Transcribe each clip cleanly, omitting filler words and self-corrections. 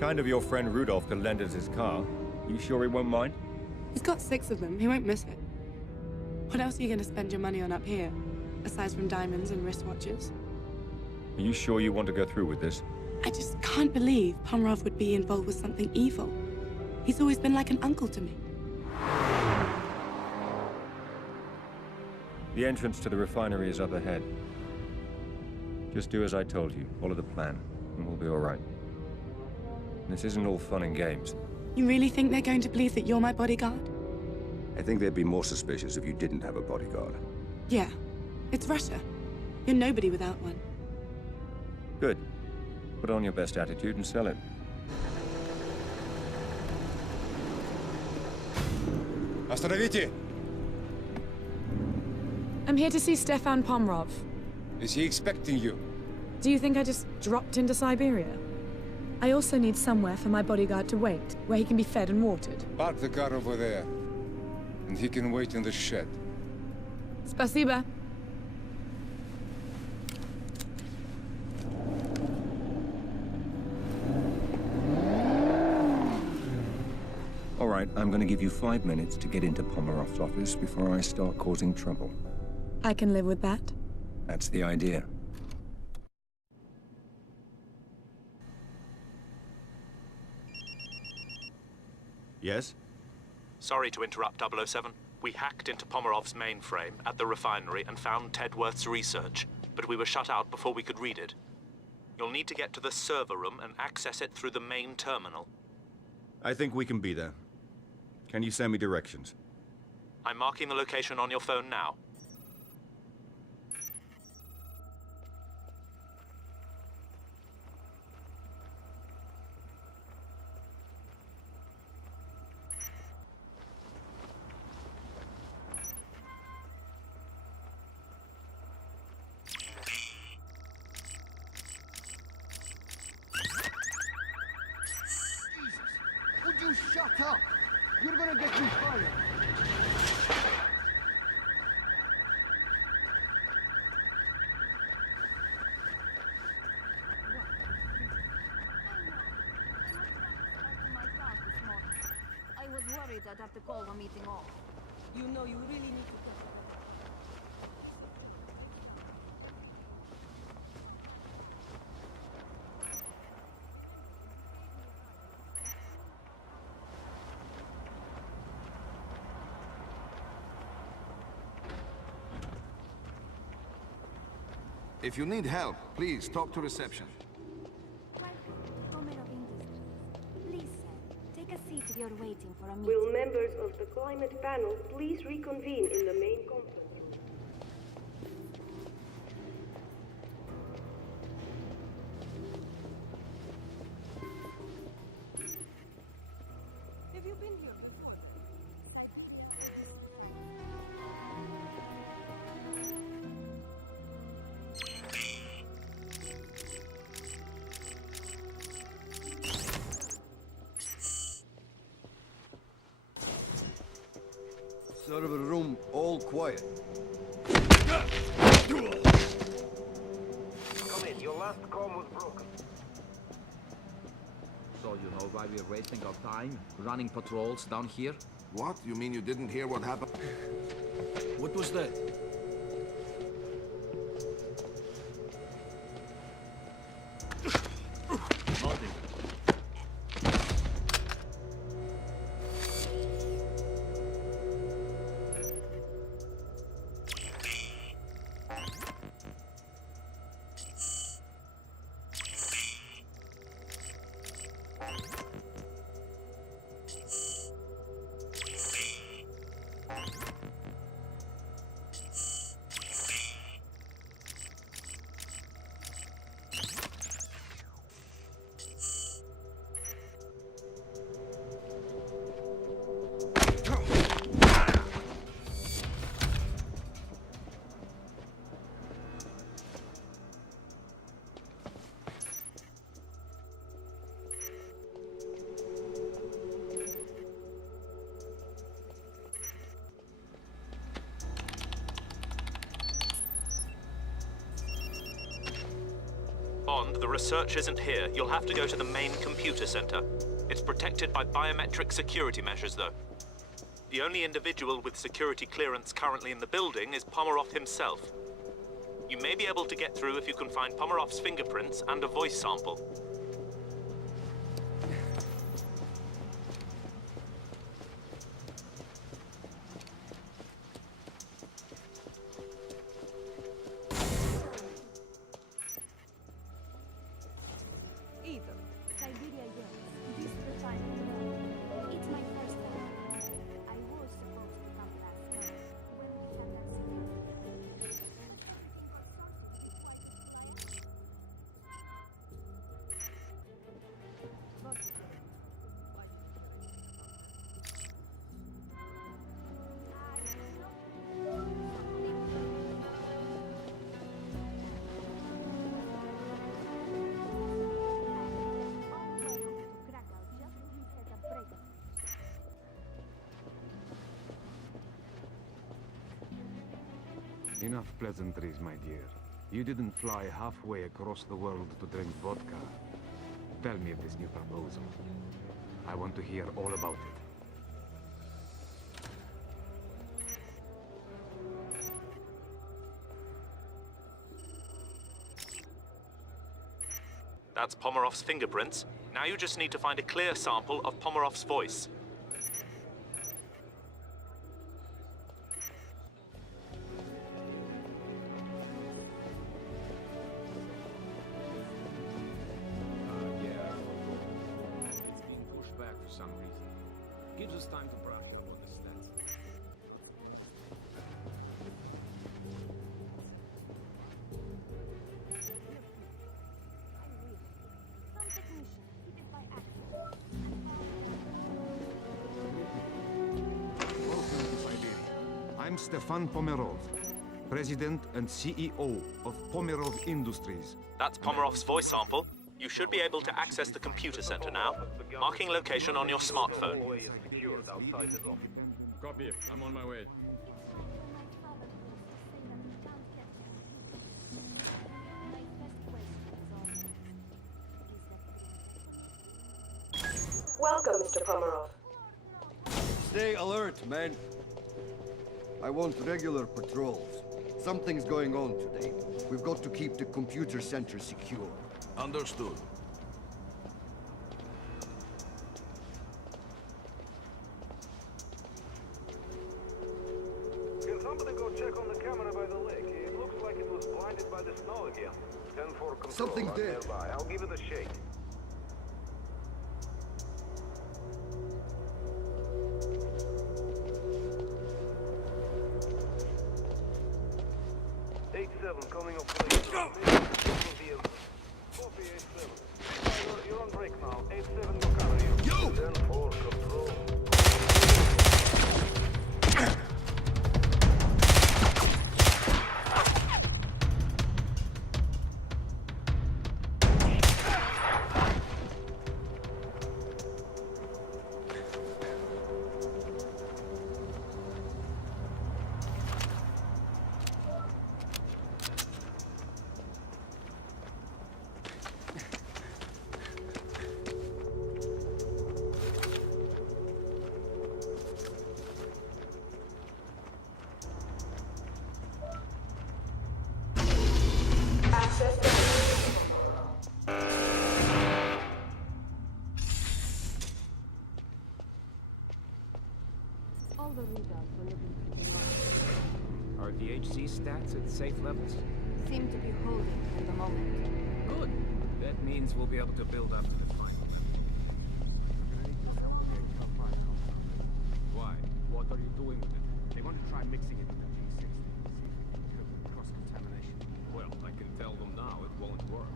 Kind of your friend Rudolph to lend us his car. You sure he won't mind? He's got 6 of them. He won't miss it. What else are you going to spend your money on up here, aside from diamonds and wristwatches? Are you sure you want to go through with this? I just can't believe Pomerov would be involved with something evil. He's always been like an uncle to me. The entrance to the refinery is up ahead. Just do as I told you. Follow the plan, and we'll be all right. This isn't all fun and games. You really think they're going to believe that you're my bodyguard? I think they'd be more suspicious if you didn't have a bodyguard. Yeah. It's Russia. You're nobody without one. Good. Put on your best attitude and sell it. Остановите! I'm here to see Stefan Pomerov. Is he expecting you? Do you think I just dropped into Siberia? I also need somewhere for my bodyguard to wait, where he can be fed and watered. Park the car over there, and he can wait in the shed. Spasiba. All right, I'm going to give you 5 minutes to get into Pomerov's office before I start causing trouble. I can live with that. That's the idea. Yes? Sorry to interrupt, 007. We hacked into Pomerov's mainframe at the refinery and found Tedworth's research, but we were shut out before we could read it. You'll need to get to the server room and access it through the main terminal. I think we can be there. Can you send me directions? I'm marking the location on your phone now. Would you shut up? You're gonna get me fired. I was worried I'd have to call the meeting off. You know you really need to go. If you need help, please talk to reception. Welcome, Pomerov Industries. Please, sir, take a seat if you're waiting for a meeting. Will members of the climate panel please reconvene in the main conference room? Have you been here before? Server room, all quiet. Come in, your last comm was broken. So you know why we're wasting our time running patrols down here? What? You mean you didn't hear what happened? What was that? Nothing. respond, the research isn't here. You'll have to go to the main computer center. It's protected by biometric security measures, though. The only individual with security clearance currently in the building is Pomerov himself. You may be able to get through if you can find Pomerov's fingerprints and a voice sample. Either. Siberia, yes. This is the final one. It's my first time. I was supposed to come last month when we had that security. Enough pleasantries, my dear. You didn't fly halfway across the world to drink vodka. Tell me of this new proposal. I want to hear all about it. That's Pomerov's fingerprints. Now you just need to find a clear sample of Pomerov's voice. Gives us time to brush through all the stats. Some technician hit it by accident. Welcome to Siberia. I'm Stefan Pomerov, President and CEO of Pomerov Industries. That's Pomerov's voice sample. You should be able to access the computer center now. Marking location on your smartphone. Copy. I'm on my way. Welcome, Mr. Pomerov. Stay alert, men. I want regular patrols. Something's going on today. We've got to keep the computer center secure. Understood. Can somebody go check on the camera by the lake? It looks like it was blinded by the snow again. 10-4 control. Something there. Nearby. I'll give it a shake. Coming up late. Go! Copy 8-7. You're on break now. 8-7 will cover you. 10-4 control. All the readouts were looking pretty well. Are DHC stats at safe levels? Seem to be holding at the moment. Good. That means we'll be able to build up to the final. I'm gonna need your help with the HR5 compound. Why? What are you doing with it? They want to try mixing it with the G60. See if we can kill the cross-contamination. Well, I can tell them now it won't work.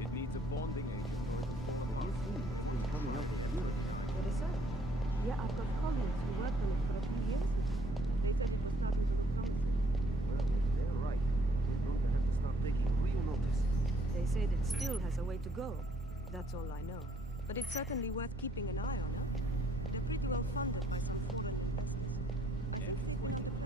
It needs a bonding agent. Have you seen what's been coming out of Europe? The research? Yeah, I've got colleagues who worked on it for a few years. They said it was starting to look promising. Well, if they're right, we're going to have to start taking real notice. They said it still has a way to go. That's all I know. But it's certainly worth keeping an eye on, huh? They're pretty well funded by some smaller... F-29.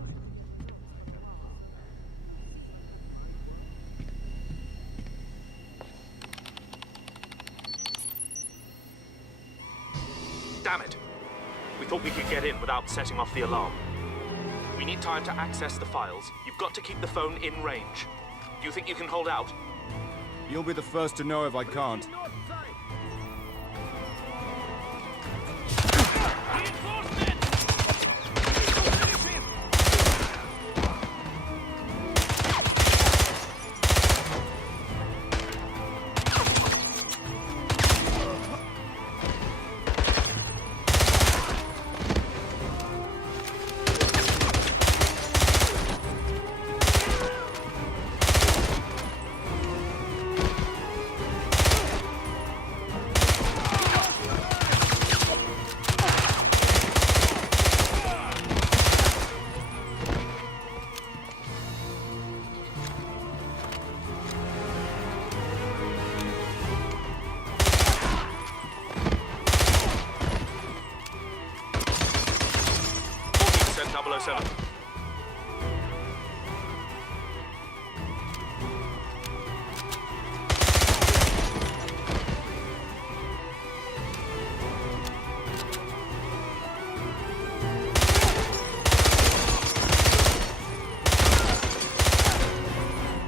We thought we could get in without setting off the alarm. We need time to access the files. You've got to keep the phone in range. Do you think you can hold out? You'll be the first to know if I can't.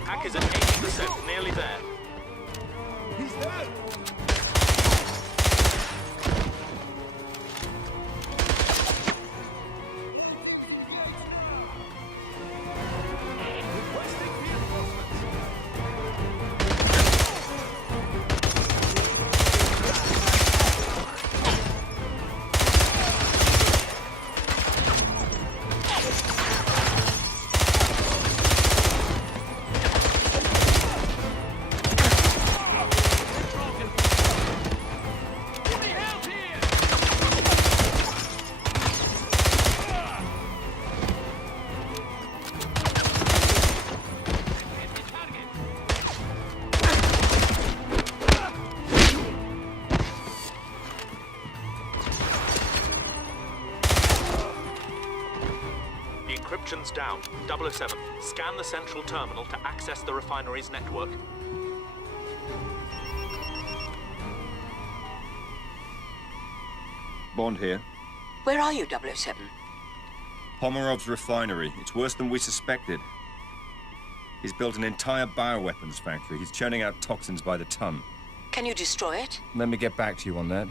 Hack is at 80%, nearly there. He's there! Encryption's down. 007, scan the central terminal to access the refinery's network. Bond here. Where are you, 007? Pomerov's refinery. It's worse than we suspected. He's built an entire bioweapons factory. He's churning out toxins by the ton. Can you destroy it? Let me get back to you on that.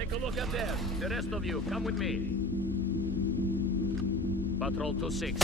Take a look up there. The rest of you, come with me. Patrol 2-6.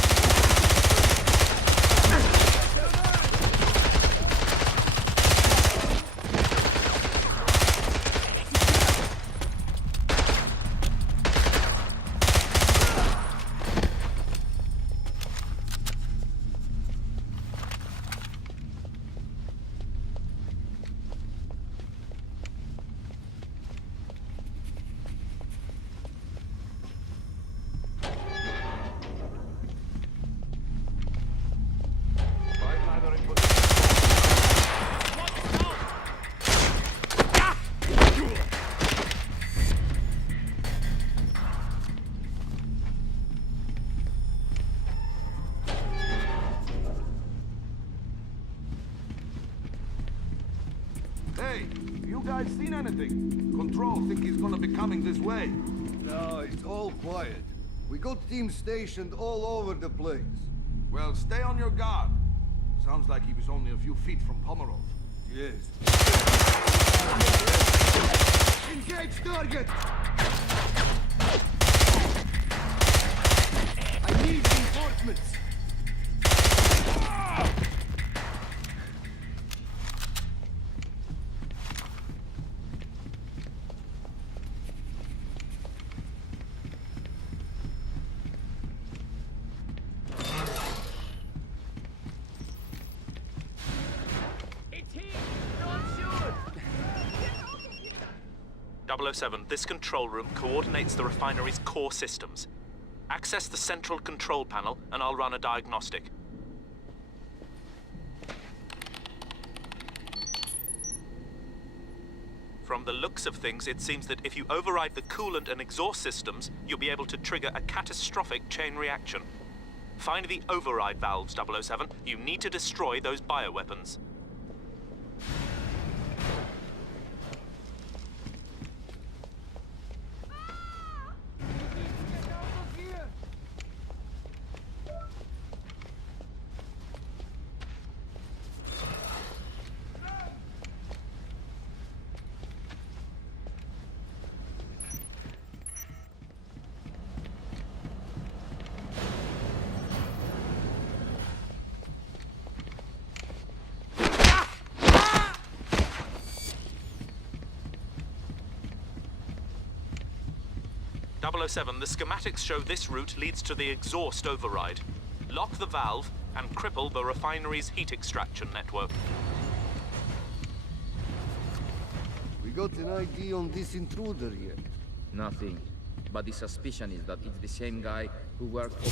Hey, you guys seen anything? Control think he's gonna be coming this way. No, it's all quiet. We got teams stationed all over the place. Well, stay on your guard. Sounds like he was only a few feet from Pomerov. Yes. Engage target! I need reinforcements! It's here! Don't shoot! 007, this control room coordinates the refinery's core systems. Access the central control panel, and I'll run a diagnostic. From the looks of things, it seems that if you override the coolant and exhaust systems, you'll be able to trigger a catastrophic chain reaction. Find the override valves, 007. You need to destroy those bioweapons. .007, the schematics show this route leads to the exhaust override. Lock the valve and cripple the refinery's heat extraction network. We got an ID on this intruder yet? Nothing. But the suspicion is that it's the same guy who worked for...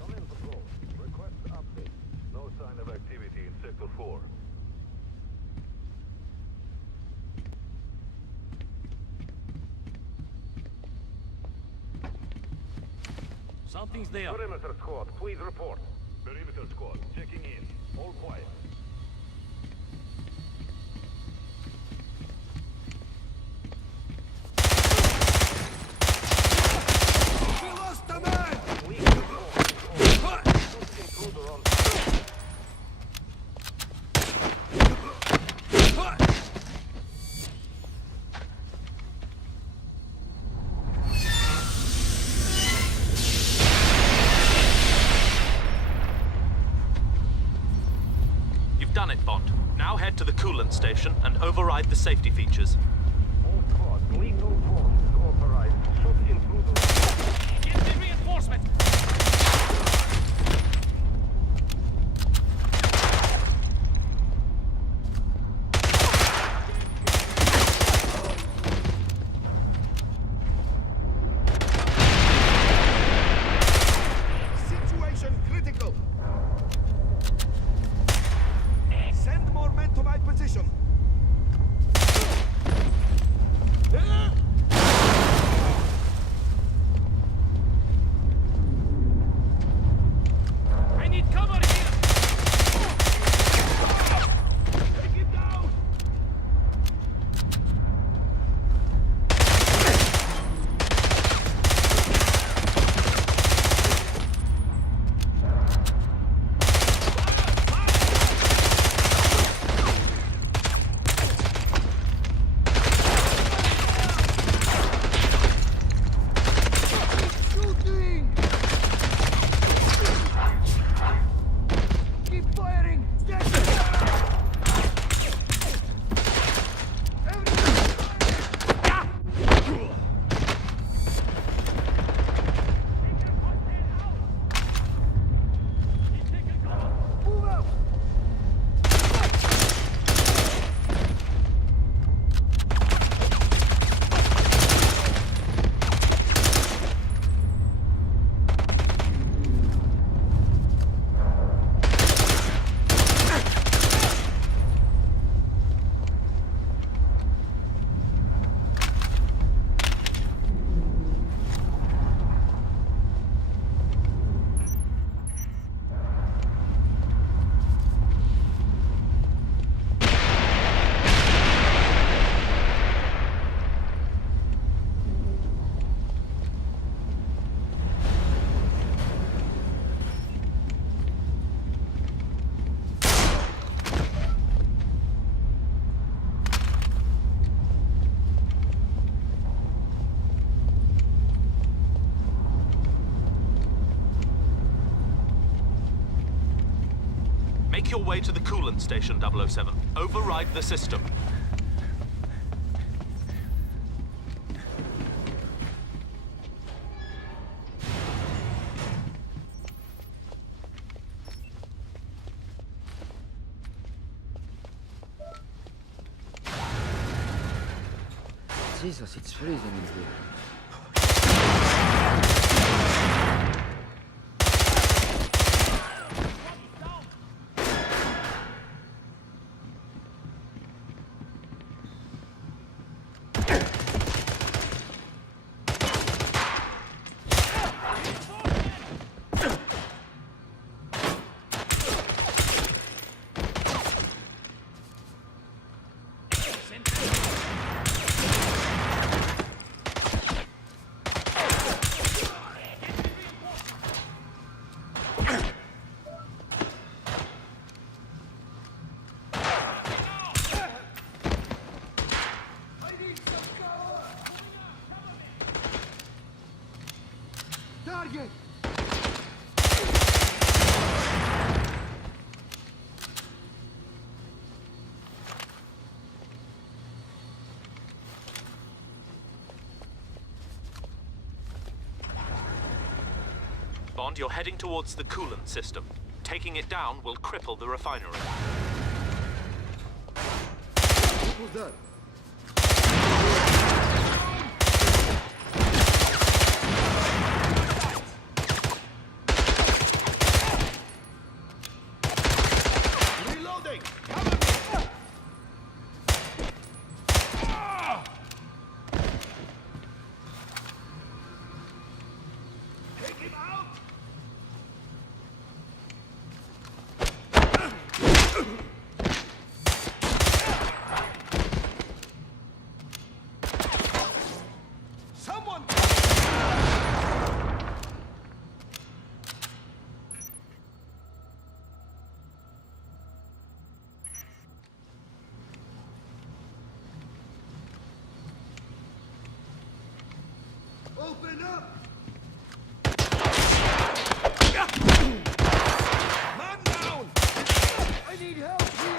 Come in, patrol. Request update. No sign of activity in Sector 4. Something's there. Perimeter squad, please report. Perimeter squad, checking in. All quiet. We lost the man! Intruder on You've done it, Bond. Now head to the coolant station and override the safety features. all squad. Lethal force. Cooperate. Shoot intruder. Get the reinforcement! Situation critical. Send more men to my position. Make your way to the coolant station, 007. Override the system. Jesus, it's freezing in here. Target! Bond, you're heading towards the coolant system. Taking it down will cripple the refinery. What was that? Reloading! Take him out! Someone! Open up! Man down! I need help here!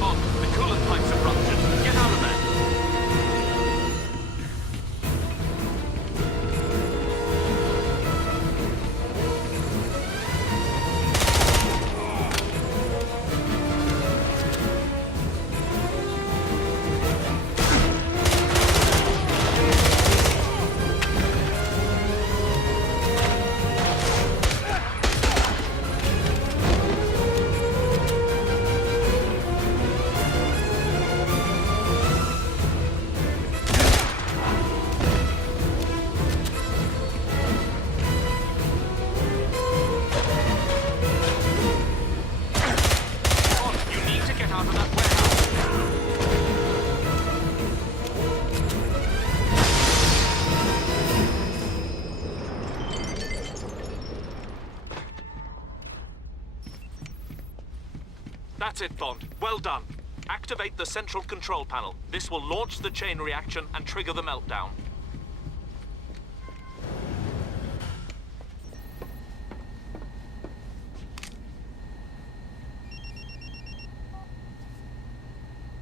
Bond, the coolant pipes have ruptured. Get out of there. Bond, you need to get out of that warehouse. That's it, Bond. Well done. Activate the central control panel. This will launch the chain reaction and trigger the meltdown.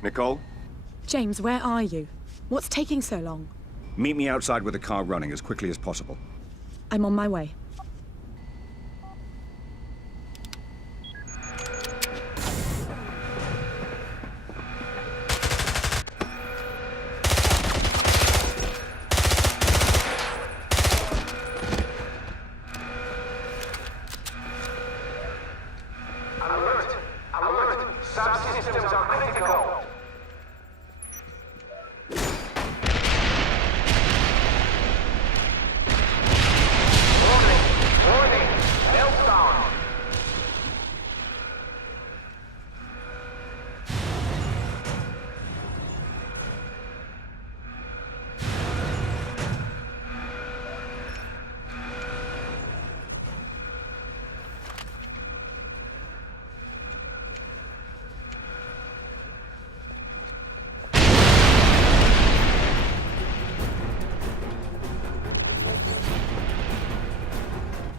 Nicole, James, where are you? What's taking so long? meet me outside with the car running as quickly as possible. I'm on my way. Alert! Alert! Subsystems are critical! Warning! Warning! Meltdown!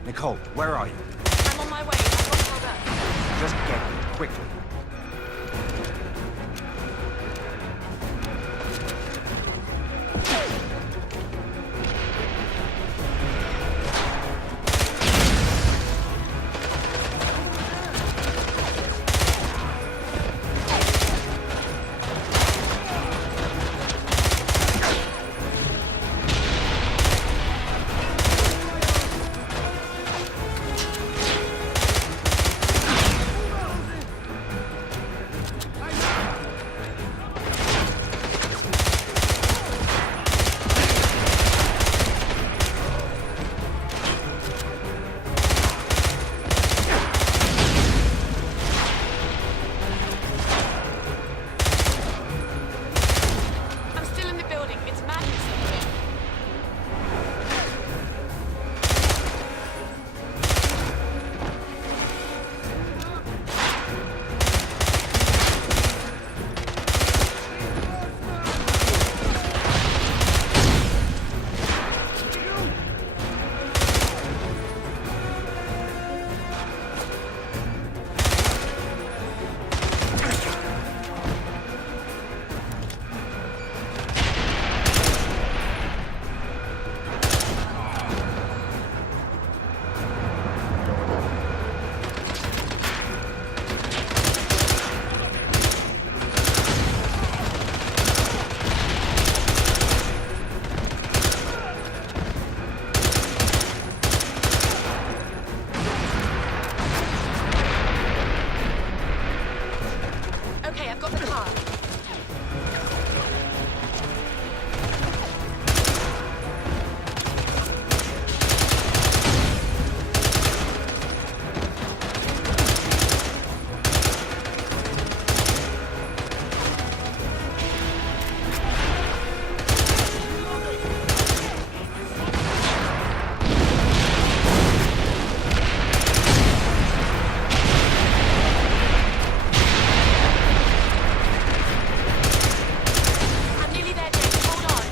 Nicole, where are you? I'm on my way. I've got held up. Just get here, quickly. I'm still in the building. It's madness in here. Okay, I've got the car. I'm nearly there, James. Hold on.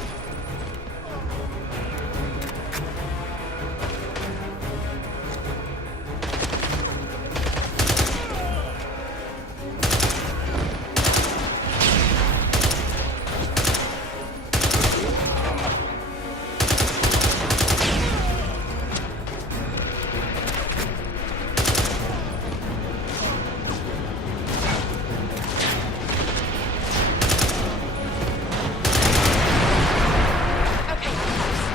Okay, I'm close.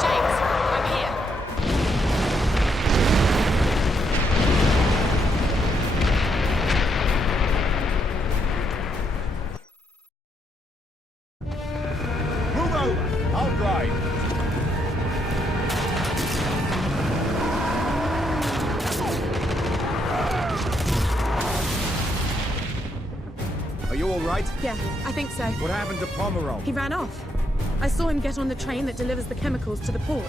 James, I'm here. Move over! I'll drive. Are you all right? Yeah, I think so. What happened to Pomerov? He ran off. I saw him get on the train that delivers the chemicals to the port.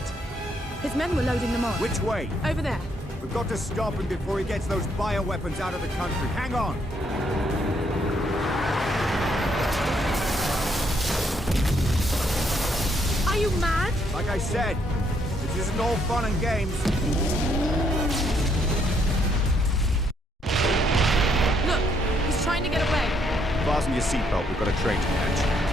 His men were loading them on. Which way? Over there. We've got to stop him before he gets those bioweapons out of the country. Hang on! Are you mad? Like I said, this isn't all fun and games. Look, he's trying to get away. Fasten your seatbelt, we've got a train to catch.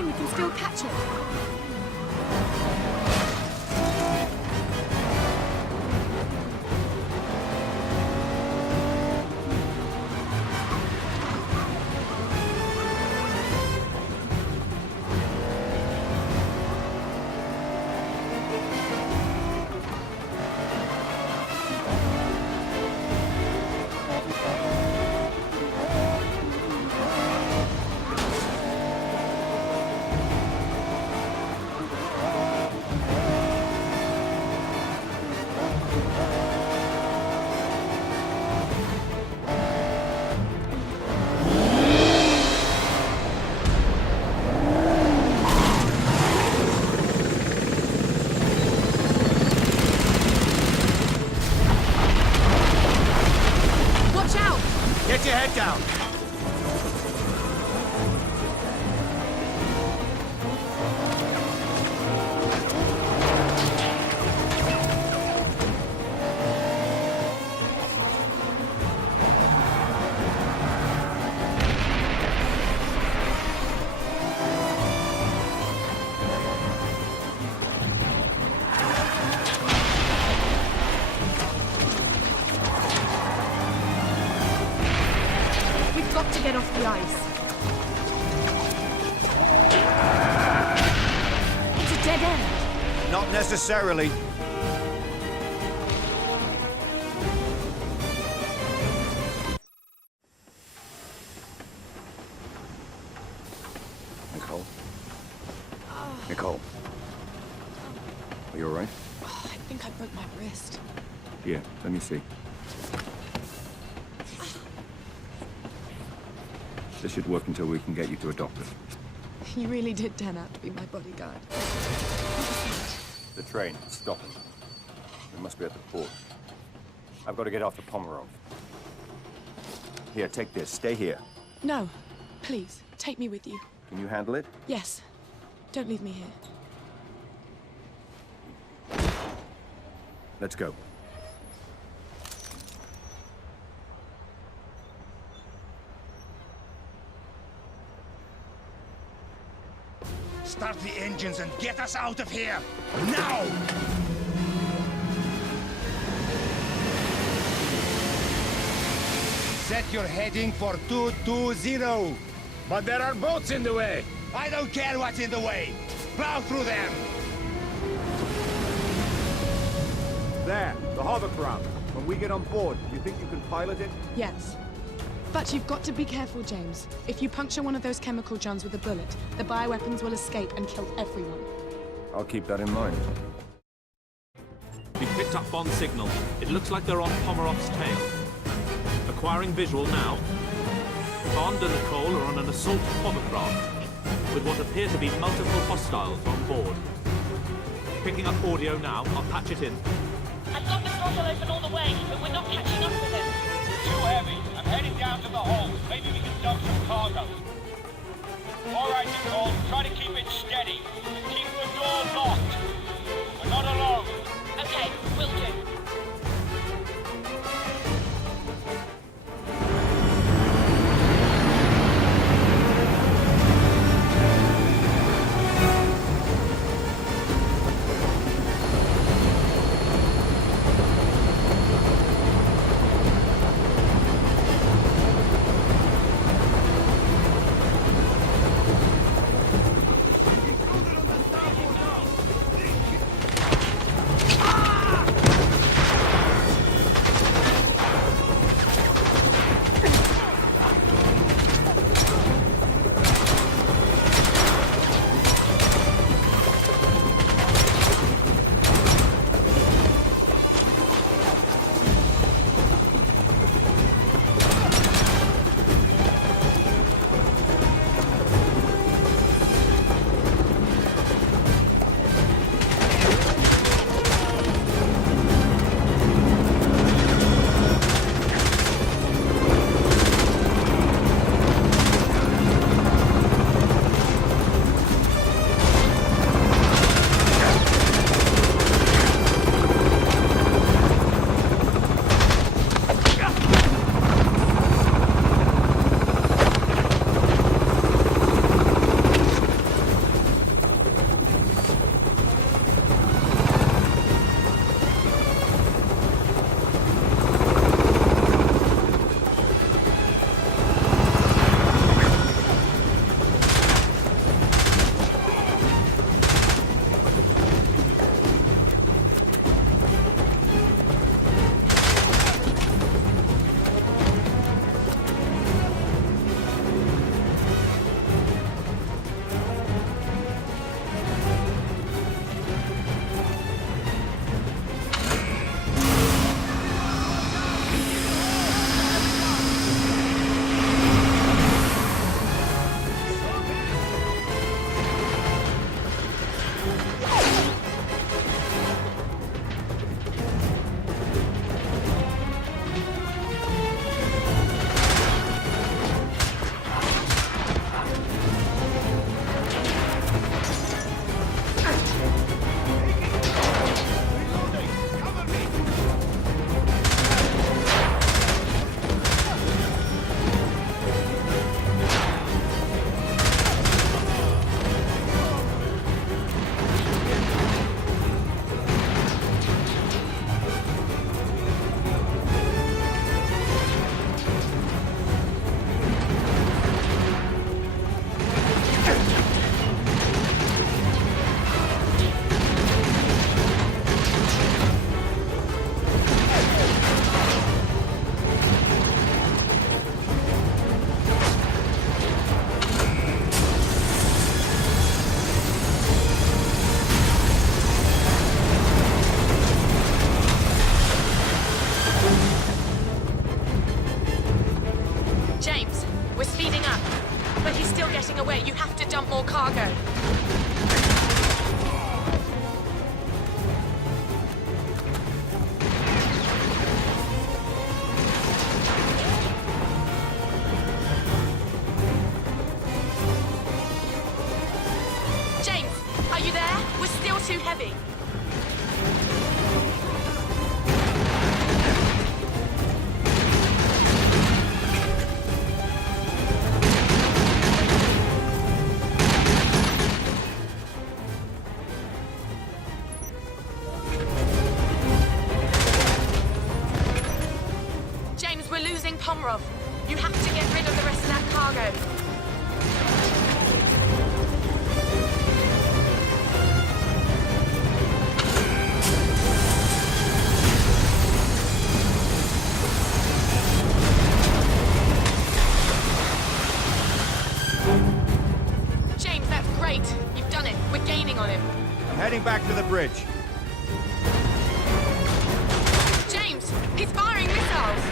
We can still catch it. Get your head down! Got to get off the ice. It's a dead end. Not necessarily. Nicole? Nicole? Are you all right? Oh, I think I broke my wrist. Here, let me see. This should work until we can get you to a doctor. You really did turn out to be my bodyguard. The train, stop it. We must be at the port. I've got to get off to Pomerov. Here, take this. Stay here. No, please, take me with you. Can you handle it? Yes. Don't leave me here. Let's go. Start the engines and get us out of here! Now! Set your heading for 220. But there are boats in the way. I don't care what's in the way. Plow through them. There, the hovercraft. When we get on board, you think you can pilot it? Yes. But you've got to be careful, James. If you puncture one of those chemical johns with a bullet, the bioweapons will escape and kill everyone. I'll keep that in mind. We've picked up Bond's signal. It looks like they're on Pomerov's tail. Acquiring visual now. Bond and Nicole are on an assault hovercraft, with what appear to be multiple hostiles on board. Picking up audio now. I'll patch it in. I've got the throttle open all the way, but we're not catching up with him. too heavy. I'm heading down to the hold. Maybe we can dump some cargo. All right, Nicole. Try to keep it steady. Keep the door locked. We're not alone. Okay, will do. away. You have to dump more cargo. James, are you there? We're still too heavy. James, we're losing Pomerov. You have to get rid of the rest of that cargo. James, that's great. You've done it. We're gaining on him. I'm heading back to the bridge. James, he's firing missiles.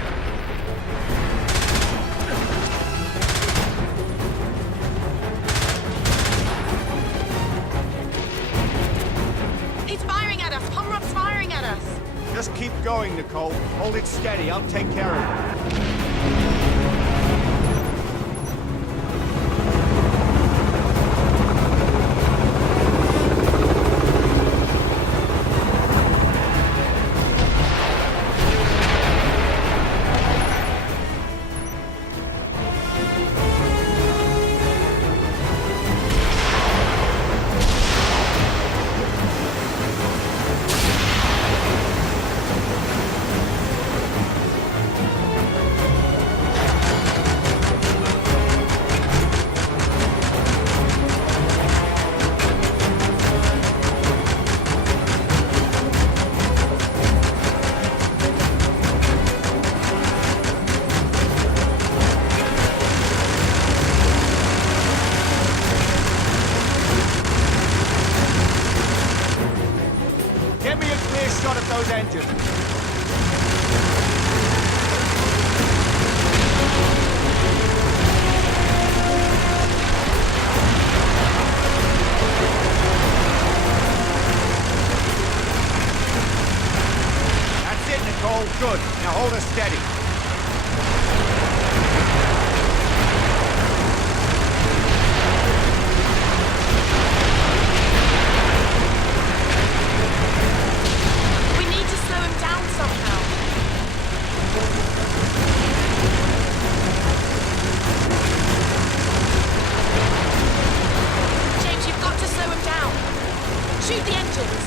He's firing at us. Pomerov's firing at us. Just keep going, Nicole. Hold it steady. I'll take care of it. Get me a clear shot of those engines. That's it, Nicole. Good. Now hold her steady. We need to slow him down somehow. James, you've got to slow him down. Shoot the engines.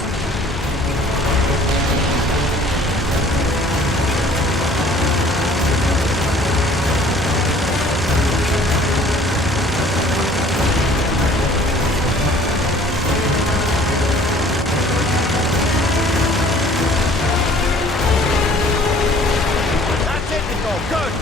That's it, Nicole. Good.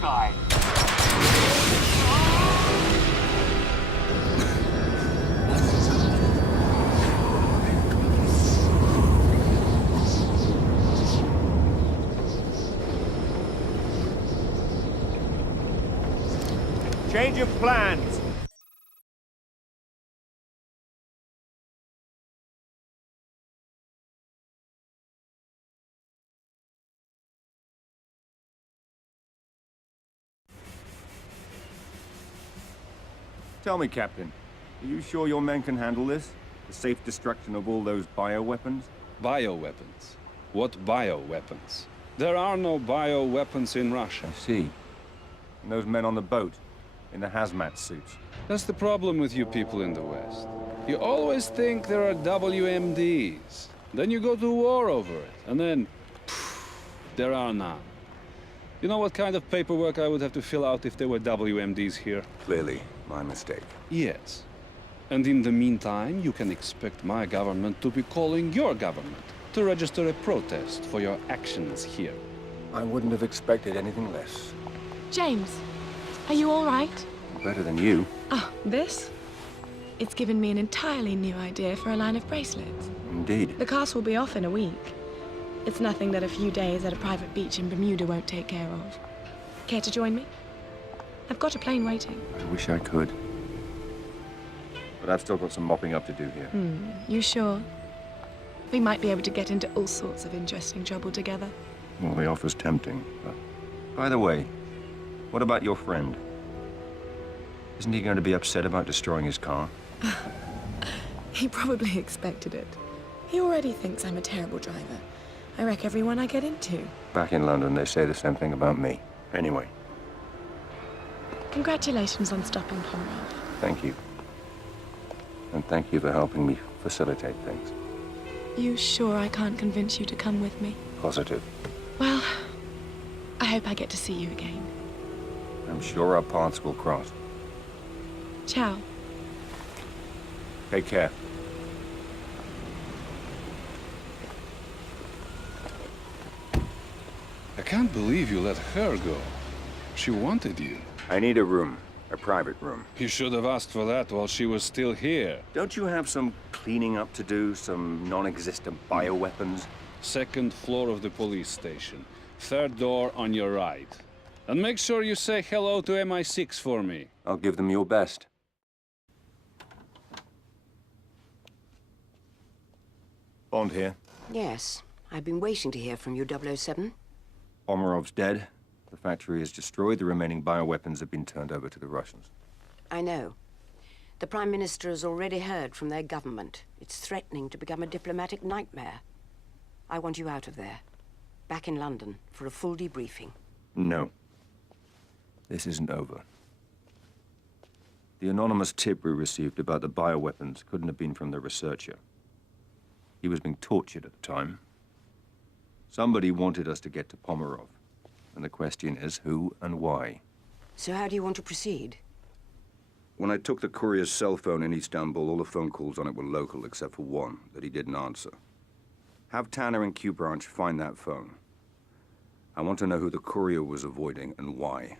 die. Change of plans. Tell me, Captain, are you sure your men can handle this? The safe destruction of all those bioweapons? Bioweapons? What bioweapons? There are no bioweapons in Russia. I see. And those men on the boat, in the hazmat suits. That's the problem with you people in the West. You always think there are WMDs. Then you go to war over it, and then, there are none. You know what kind of paperwork I would have to fill out if there were WMDs here? Clearly, my mistake. Yes. And in the meantime, you can expect my government to be calling your government to register a protest for your actions here. I wouldn't have expected anything less. James, are you all right? Better than you. Oh, this? It's given me an entirely new idea for a line of bracelets. Indeed. The cast will be off in a week. It's nothing that a few days at a private beach in Bermuda won't take care of. Care to join me? I've got a plane waiting. I wish I could. But I've still got some mopping up to do here. You sure? We might be able to get into all sorts of interesting trouble together. Well, the offer's tempting, but... By the way, what about your friend? Isn't he going to be upset about destroying his car? He probably expected it. He already thinks I'm a terrible driver. I wreck everyone I get into. Back in London, they say the same thing about me. Anyway. Congratulations on stopping Pomerov. Thank you. And thank you for helping me facilitate things. You sure I can't convince you to come with me? Positive. Well, I hope I get to see you again. I'm sure our paths will cross. Ciao. Take care. I can't believe you let her go. She wanted you. I need a room. A private room. You should have asked for that while she was still here. Don't you have some cleaning up to do? Some non-existent bioweapons? Second floor of the police station. Third door on your right. And make sure you say hello to MI6 for me. I'll give them your best. Bond here. Yes. I've been waiting to hear from you, 007. Pomerov's dead. The factory is destroyed. The remaining bioweapons have been turned over to the Russians. I know. The Prime Minister has already heard from their government. It's threatening to become a diplomatic nightmare. I want you out of there. Back in London for a full debriefing. No. This isn't over. The anonymous tip we received about the bioweapons couldn't have been from the researcher. He was being tortured at the time. Somebody wanted us to get to Pomerov. And the question is, who and why? So how do you want to proceed? When I took the courier's cell phone in Istanbul, all the phone calls on it were local, except for one that he didn't answer. Have Tanner and Q Branch find that phone. I want to know who the courier was avoiding and why.